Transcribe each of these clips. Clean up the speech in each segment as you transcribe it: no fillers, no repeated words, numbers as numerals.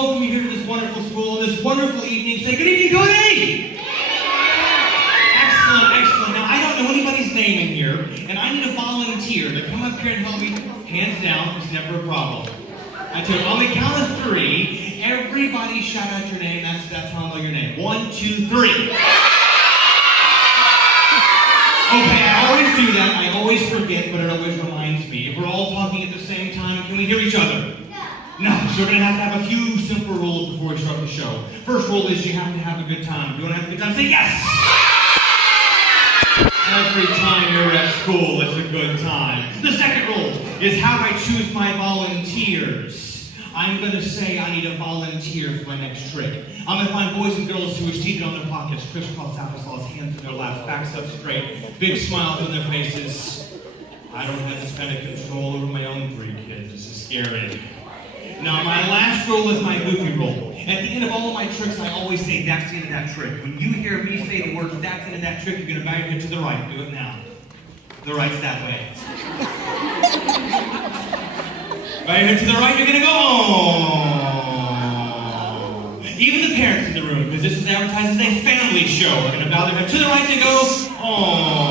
welcome you here to this wonderful school and this wonderful evening. Say good evening, Cody! Excellent, excellent. Now, I don't know anybody's name in here, and I need a volunteer to come up here and help me. Hands down, it's never a problem. I tell you, on the count of 3, everybody shout out your name. That's how I know your name. 1, 2, 3. Okay, I always do that. I always forget, but it always reminds me. If we're all talking at the same time, can we hear each other? No, so we're going to have a few simple rules before we start the show. First rule is you have to have a good time. If you want to have a good time, say yes! Every time you're at school, it's a good time. The second rule is how I choose my volunteers. I'm going to say I need a volunteer for my next trick. I'm going to find boys and girls who are seated on their pockets, crisscross applesauce, hands in their laps, backs up straight, big smiles on their faces. I don't have this kind of control over my own 3 kids. This is scary. Now, my last rule is my goofy rule. At the end of all of my tricks, I always say, that's the end of that trick. When you hear me say the words, that's the end of that trick, you're going to bow your head to the right. Do it now. The right's that way. Bow your head to the right, you're going to go, oh. Even the parents in the room, because this is advertised as a family show, are going to bow their head to the right and go, oh.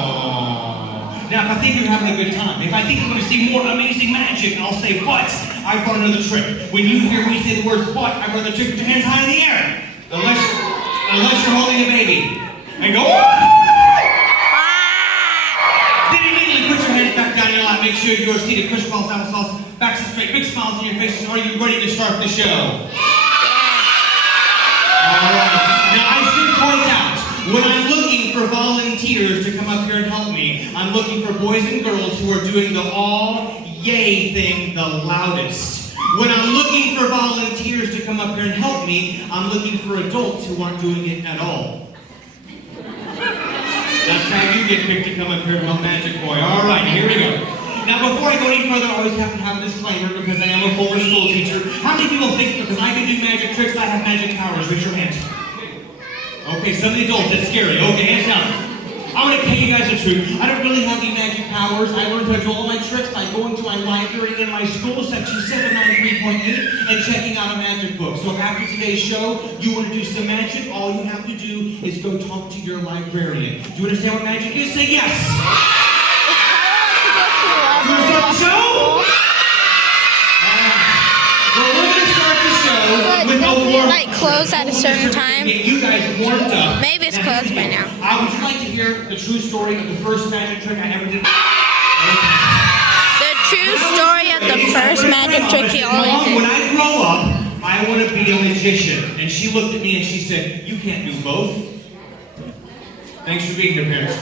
Now, if I think you're having a good time, if I think you're going to see more amazing magic, I'll say, but I brought another trick. When you hear me say the words, but I brought another trick, put your hands high in the air. Unless you're holding a baby. And go, then immediately put your hands back down in your lap. Make sure you're seated, crisscross applesauce, backs up straight, big smiles on your faces. Are you ready to start the show? Alright. Now, I should point out, when I'm looking for volunteers to come up here and help me, I'm looking for boys and girls who are doing the all yay thing the loudest. When I'm looking for volunteers to come up here and help me, I'm looking for adults who aren't doing it at all. That's how you get picked to come up here and help Magic Boy. All right, here we go. Now, before I go any further, I always have to have a disclaimer because I am a former school teacher. How many people think because I can do magic tricks, I have magic powers? Raise your hands. Okay, some of the adults, that's scary. Okay, hands down. I'm going to tell you guys the truth. I don't really have any magic powers. I learned how to do all my tricks by going to my library in my school, section 793.8, and checking out a magic book. So after today's show, you want to do some magic, all you have to do is go talk to your librarian. Do you understand what magic is? Say yes! Do you want to start the show? Well, we're going to start the show with a warm-up. Like close at a certain time. Get you guys warmed up. Maybe it's closed by now. Would you like to hear the true story of the first magic trick I ever did? The true story of the first magic trick he always did. When I grow up, I want to be a magician. And she looked at me and she said, you can't do both. Thanks for being here, parents.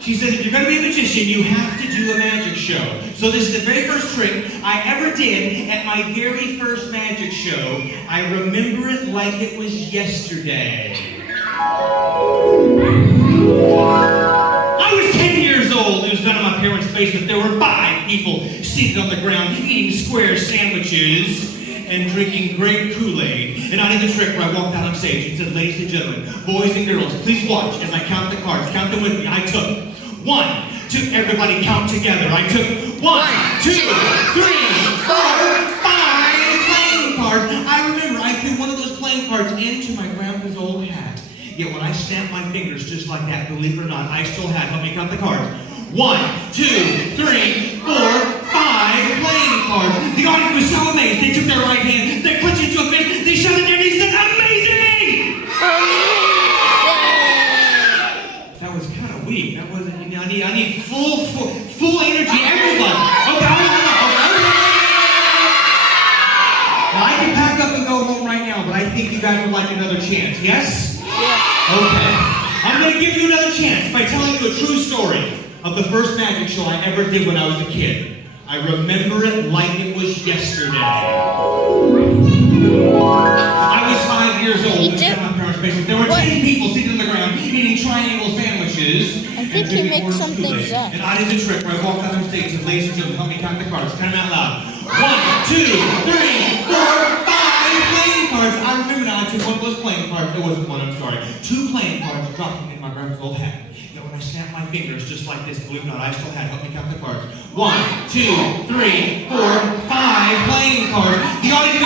She said, if you're going to be a magician, you have to do a magic show. So this is the very first trick I ever did at my very first magic show. I remember it like it was yesterday. I was 10 years old. It was done in my parents' basement. There were 5 people seated on the ground eating square sandwiches and drinking grape Kool-Aid. And I did the trick where I walked out on stage and said, ladies and gentlemen, boys and girls, please watch as I count the cards. Count them with me. I took 1, 2, everybody count together. I took 1, 2, 3, 4, 5 playing cards. I remember I threw one of those playing cards into my grandpa's old hat. Yet when I snapped my fingers just like that, believe it or not, I still had, help me count the cards. 1, 2, 3, 4, 5 playing cards. The audience was so amazed. They took their right hand, they clutched into a fist, they shoved it there, and they said, amazing! That was kind of weak. That wasn't, I need full energy, everybody. Okay. Now I can pack up and go home right now, but I think you guys would like another chance, yes? Yeah. Okay. I'm going to give you another chance by telling you a true story of the first magic show I ever did when I was a kid. I remember it like it was yesterday. I was 5 years old. This is my parents' basement. There were 10 people sitting on the ground eating triangle sandwiches. I think you make some things up. And I did the trick where I walked out on stage and ladies and gentlemen, help me count the cards. Count them out loud. 1, 2, 3, 4, 5 playing cards. I remember now I took one of those playing cards. There wasn't one, I'm sorry. 2 playing cards and dropped them in my grandma's old hat. Yet when I snapped my fingers just like this, believe it or not, I still had, help me count the cards. 1, 2, 3, 4, 5 playing cards. The audience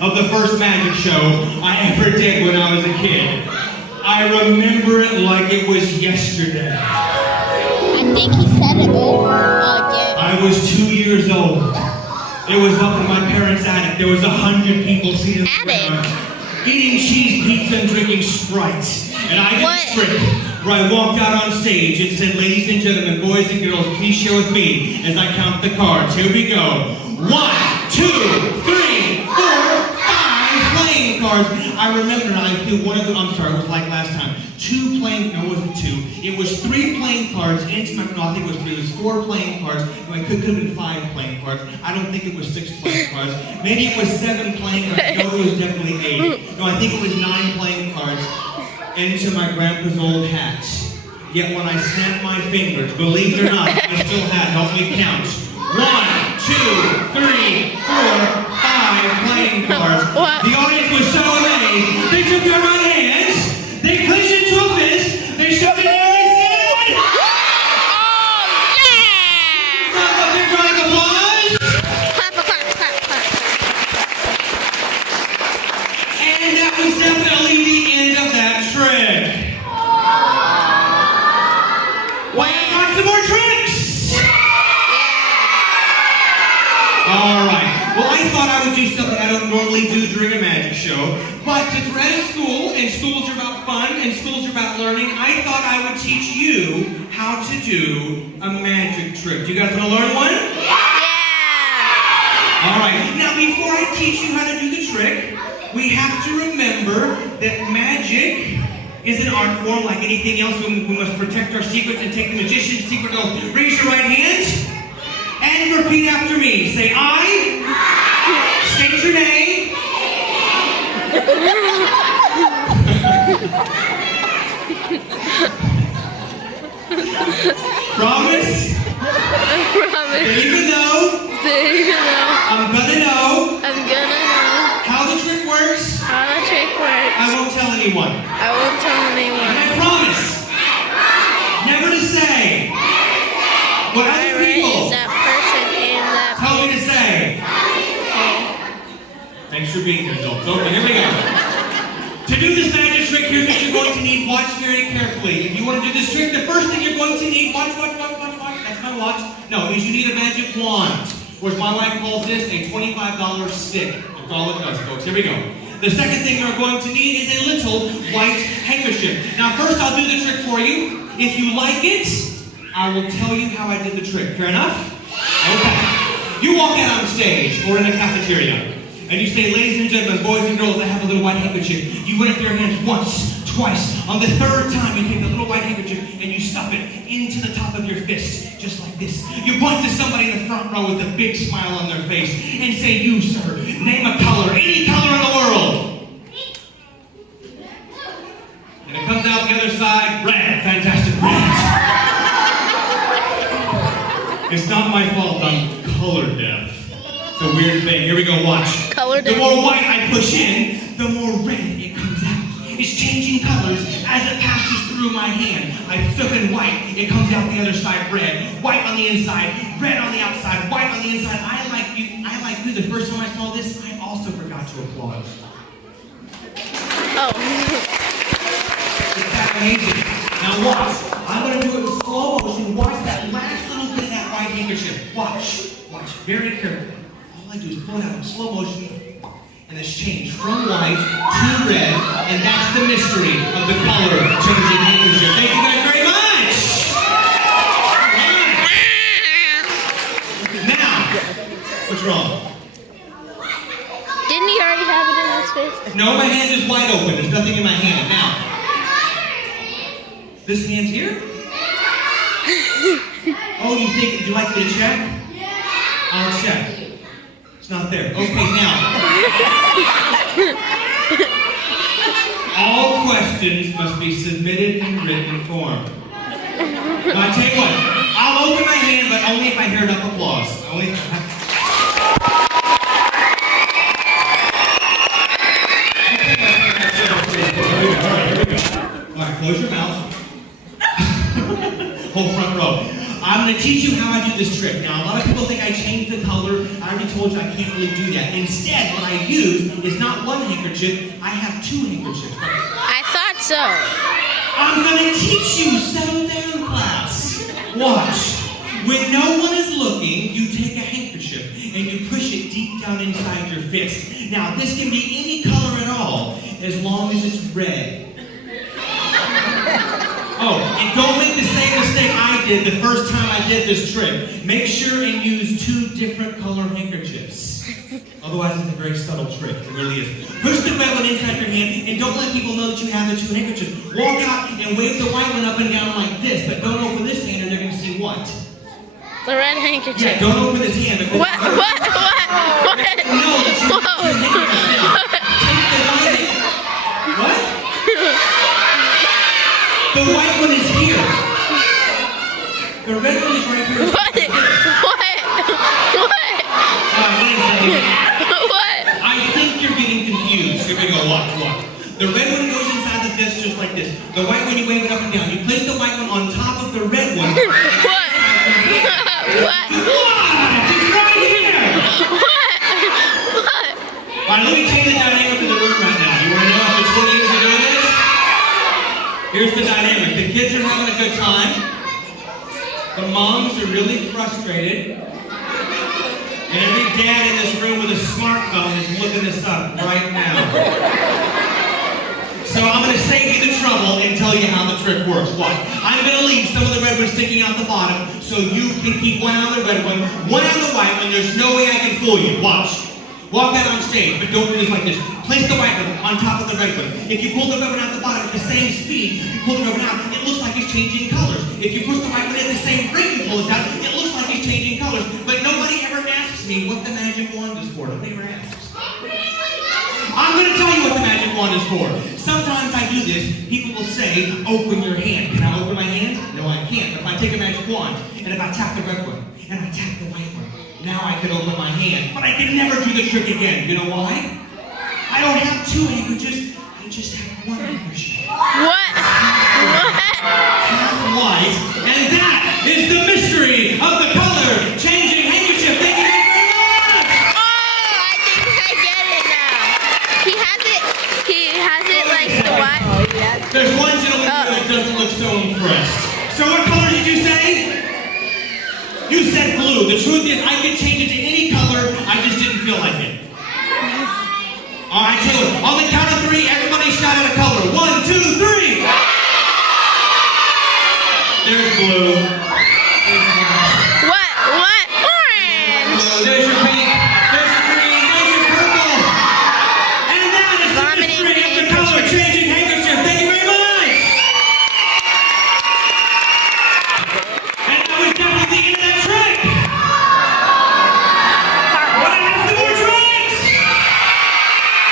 of the first magic show I ever did when I was a kid. I remember it like it was yesterday. I think he said it over again. I was 2 years old. It was up in my parents' attic. There was 100 people seated around, eating cheese pizza and drinking Sprite. And I did a trick where I walked out on stage and said, ladies and gentlemen, boys and girls, please share with me as I count the cards. Here we go. 1, 2, 3, 4, 5 playing cards. I remember, I feel one of them, I'm sorry, it was like last time. 2 playing, no, it wasn't 2. It was 3 playing cards into my, no, I think it was 3. It was 4 playing cards. No, it could have been 5 playing cards. I don't think it was 6 playing cards. Maybe it was 7 playing cards. No, it was definitely 8. No, I think it was 9 playing cards into my grandpa's old hat. Yet when I snapped my fingers, believe it or not, I still had, help me count. 1, 2, 3, 4, 5 playing cards. The audience was so amazed. They took their right hands, they clenched into a fist, they shoved it in and they said, Oh, yeah! "That's a big round of applause." Clap, clap, clap, clap. And that was definitely the end of that trick. Well, I got some more tricks. All right. Well, I thought I would do something I don't normally do during a magic show, but since we're at a school, and schools are about fun, and schools are about learning, I thought I would teach you how to do a magic trick. Do you guys want to learn one? Yeah! All right. Now, before I teach you how to do the trick, we have to remember that magic is an art form like anything else. We must protect our secrets and take the magician's secret oath. Raise your right hand and repeat after me. Say, I state your name. Promise. Promise. That even though I'm gonna know how the trick works, how the trick works. I won't tell anyone. I won't tell anyone. And I promise never to say what other people that person in that tell me to say. Thanks for being here, adults. Okay, here we go. To do this magic trick, here's what you're going to need. Watch very carefully. If you want to do this trick, the first thing you're going to need, watch. That's my watch. No, is you need a magic wand. Or as my wife calls this, a $25 stick. That's all it does, folks. Here we go. The second thing you're going to need is a little white handkerchief. Now, first I'll do the trick for you. If you like it, I will tell you how I did the trick. Fair enough? Okay. You walk out on stage or in a cafeteria, and you say, ladies and gentlemen, boys and girls, I have a little white handkerchief. You run up your hands once, twice. On the third time, you take the little white handkerchief and you stuff it into the top of your fist, just like this. You point to somebody in the front row with a big smile on their face and say, you, sir, name a color, any color in the world. And it comes out the other side, red, fantastic, red. It's not my fault I'm color deaf. It's a weird thing. Here we go, watch. Color The deaf. more white I push in, the more red it comes out. It's changing colors as it passes through my hand. I stuck in white, it comes out the other side red. White on the inside, red on the outside, white on the inside. I like you. The first time I saw this, I also forgot to applaud. Oh. It's that amazing. Now watch. I'm going to do it in slow motion. Watch that last little bit of that white handkerchief. Watch. Very carefully. All I do is pull it out in slow motion, and it's changed from white to red, and that's the mystery of the color changing handkerchief. Thank you guys very much. Right. Now, what's wrong? Didn't he already have it in his fist? No, my hand is wide open. There's nothing in my hand. Now, this hand's here? Oh, would you like me to check? I'll check. It's not there. Okay, now. All questions must be submitted in written form. Now, I tell you what, I'll open my hand, but only if I hear enough applause. Only. All right, close your mouth. Whole front row. I'm going to teach you how I do this trick. Now, a lot of people think I change the color. I already told you I can't really do that. Instead, what I use is not one handkerchief, I have two handkerchiefs. I thought so. I'm gonna teach you. Settle down, class. Watch. When no one is looking, you take a handkerchief and you push it deep down inside your fist. Now, this can be any color at all, as long as it's red. Oh, and don't make the same mistake I did the first time I did this trick. Make sure and use two different color handkerchiefs. Otherwise, it's a very subtle trick. It really is. Push the red one inside your hand and don't let people know that you have the two handkerchiefs. Walk out and wave the white one up and down like this, but don't open this hand or they're going to see what? The red handkerchief. Yeah, don't open this hand. What? No, that you have two handkerchiefs now. Take the white. What? The white one is here. The red one is right here. What? What? I think you're getting confused. Here we go. Watch. The red one goes inside the fist just like this. The white one, you wave it up and down. You place the white one on top of the red one. What? It's right here. What? All right, let me tell you the dynamic of the room right now. You want to know how the 20 years are doing this? Here's the dynamic. The kids are having a good time. The moms are really frustrated. And every dad in this room with a smartphone is looking this up right now. So I'm going to save you the trouble and tell you how the trick works. Watch. I'm going to leave some of the red ones sticking out the bottom so you can keep one on the red one on the white one. There's no way I can fool you. Watch. Walk out on stage, but don't do this like this. Place the white one on top of the red one. If you pull the red one out the bottom at the same speed, you pull the red one out, it looks like it's changing colors. If you push the white one at the same rate you pull it out, it looks like it's changing colors. But nobody ever asks me what the magic wand is for. Nobody ever asks. I'm going to tell you what the magic wand is for. Sometimes I do this. People will say, open your hand. Can I open my hand? No, I can't. But if I take a magic wand, and if I tap the red one, and I tap the white one, now I can open my hand. But I can never do the trick again. You know why? I don't have two handkerchiefs. I just have one handkerchief. What? Half white. And that is the mystery of the color changing handkerchief. Thank you very much. Oh, I think I get it now. He has it like the what? There's one gentleman here that doesn't look so impressed. So what color did you say? You said blue. The truth is, I could change it to any color. I just didn't feel like it. All right, tell you what, on the count